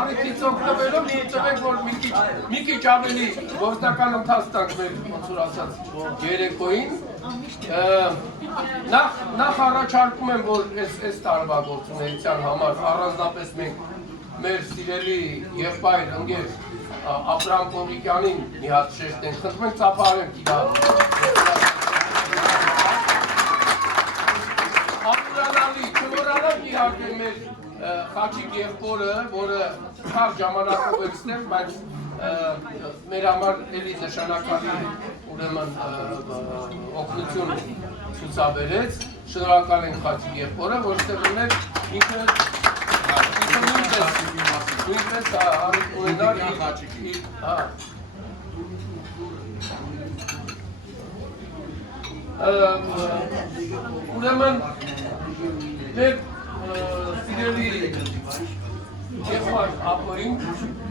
Արիքից օգտվելով տվեք, որ մի քիչ ավելի գործնական ընթաց տանք մեր ոնց որ ասած երեկոյին։ Նախ առաջարկում եմ, որ այս տարվա գործունեության համար առանձնապես մենք մեր սիրելի եղբայր ընկեր Աբրահամ Կովիկյանին մի հատ շեշտենք, խնդրում ենք ծափահարենք իրա։ Ապուրանալի, չմոռանանք իհարկե մեր Խաչիկ եղբորը, որը քար ժամանակով է ստեղ, բայց մեր համար էլի նշանակալի ուրեմն օգնություն ցուցաբերեց։ Շնորհակալ ենք Խաչիկ եղբորը, որ ստեղներ ինքը նույնպես ունենար Խաչիկի։ Ուրեմն մեր սիրելի եղբայր ապոյին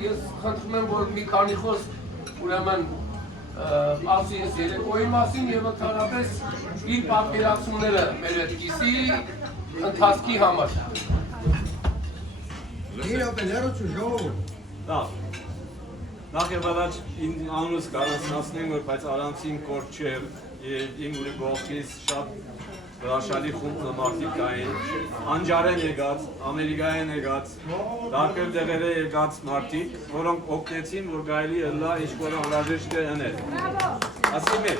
ես խնդրում եմ, որ մի քանի խոսք ուրեմն ասի ես երեկոյի մասին և ընդհանրապես իր պատկերացումները մեր այդպիսի ընթացքի համար։ Նախ եւ առաջ անունս կանացնեմ, որ բայց առանցին կորդ չէ եւ իմ ուրի գողքից շատ հրաշալի խումբ մարդիկ կային, անջարեն եկած, ամերիկայեն եկած, տարբեր տեղերը եկած մարդիկ, որոնք օգնեցին, որ գայելի ըլլա ինչ-որ անհրաժեշտ է ընել։ Ասիմ է։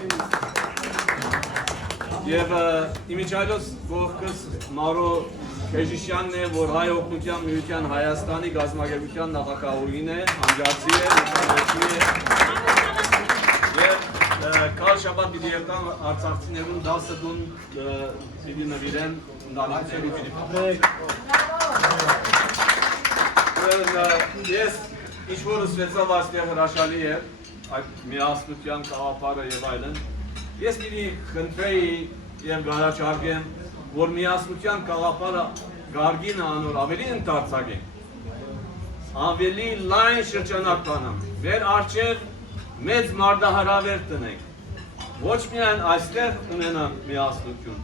Եվ իմիջայլոց գողքս Մարո Քեժիշյանն է, որ հայ օգնության միության Հայաստանի գազագերբության նախագահուհին է, անջարցի է, նշանեցի է։ Եվ կալ շաբաթ պիտի եղտան արցախցիներուն 10 տուն պիտի նվիրեն ընտանիքների պիտի փոխվեն։ Ես ինչ-որ ուսվեցավ այստեղ հրաշալի է, այդ միասնության կաղապարը և այլն։ Ես պիտի խնդրեի և գարաչարգեմ, որ միասնության կաղապարը գարգին անոր ավելի ընդարձակենք, ավելի լայն շրջանակ բանամ, վեր արջև մեծ մարդահրավեր տնենք, ոչ միայն այստեղ ունենան միասնություն,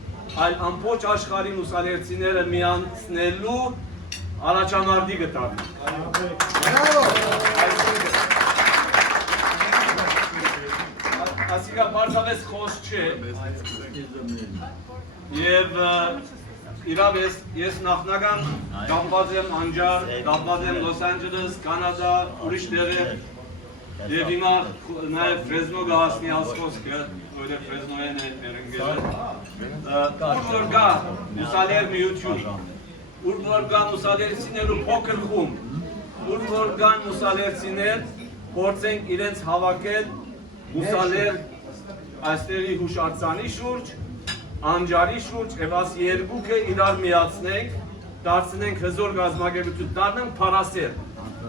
այլ ամբողջ աշխարհի ուսալերցիները միացնելու առաջամարտի գտարնենք։ Ասիկա պարզավես խոսք չէ և իրավ ես նախնական կապված եմ անջար, կապված եմ Լոս Անջելես, Կանադա, ուրիշ տեղեր և հիմա նաև Ֆրեզնո գահասնի ասխոսքը, որ Ֆրեզնոյեն է ներընգելը, ուր որ գա ուսալեր միություն, ուր որ գան ուսալերցիներու փոքր խումբ, ուր որ գան ուսալերցիներ, փորձենք իրենց հավաքել ուսալեր այստեղի հուշարձանի շուրջ, անջարի շուրջ, և աս երկուքը իրար միացնենք, դարձնենք հզոր գազագերբություն, դառնանք փարասեր։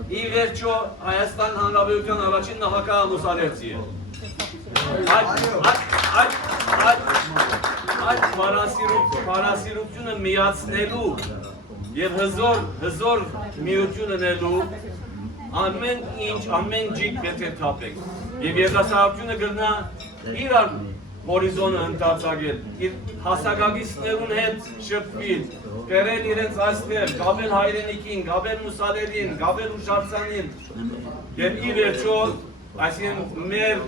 Ի վերջո Հայաստան Հանրապետության առաջին նախագահը ուսալերցի է։ Այդ փարասիրությունը միացնելու և հզոր միություն ունելու ամեն ինչ, ամեն ջիկ պետք է թափենք։ Եվ երիտասարդությունը կգնա իրար հորիզոնը ընդարձակել, իր հասակակիցներուն հետ շփվել, կերել իրենց այստեղ, գաբել հայրենիքին, գաբել մուսալերին, գաբել հուշարձանին, և ի վերջո, այսինքն մեր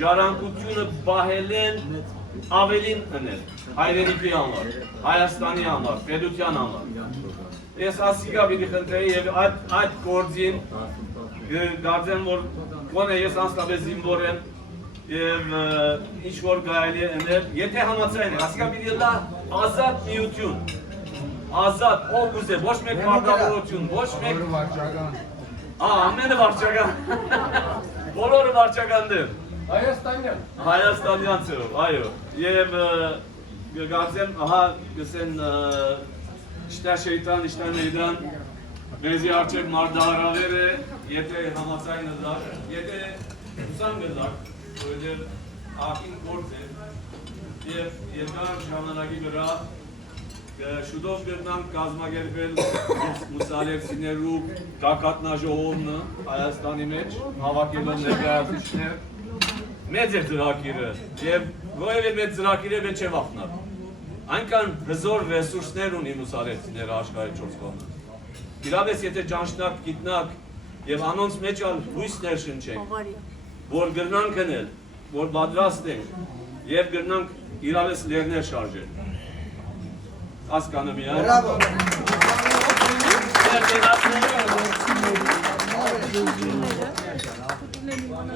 ժառանգությունը պահել են ավելին ընել, հայրենիքի համար, Հայաստանի համար, պետության համար։ Ես ասիկա պիտի խնդրեի և այդ գործին դարձեմ, որ կոնե ես անձնապես զինվոր եմ և ինչ-որ գայելի է ընել, եթե համացայն է, ասիկա պիտի լա ազատ միություն, ազատ, ով ուզե, ոչ մեկ մարդավորություն, ոչ մեկ ամենը վարչական, բոլորը վարչական դեր, Հայաստանյան ծերով, այո, և գարձեմ, ահա գսեն իշտա շեյտան, իշտա մեյդան, մեզի արջև մարդահարավեր է, եթե համացայն նզար, եթե ուսան գզակ, որև աղին գործ է, և երկար ժամանակի վրա շուտով գտնանք կազմակերպել ուսալերցիներու գագաթնաժողովը Հայաստանի մեջ, հավաքելով ներկայացուցիչներ, մեծ է ծրագիրը, և որևէ մեծ ծրագիր է չէ վախնալ։ Այնքան հզոր ռեսուրսներ ունի ուսալերցիները աշխարհի 4 կողմը։ Իրավես եթե ճանչնակ գիտնակ եւ անոնց մեջ ալ հույս ներշնչենք, որ գրնանք գնել, որ պատրաստ ենք եւ գրնանք իրավես լերներ շարժել։ Հասկանում եք։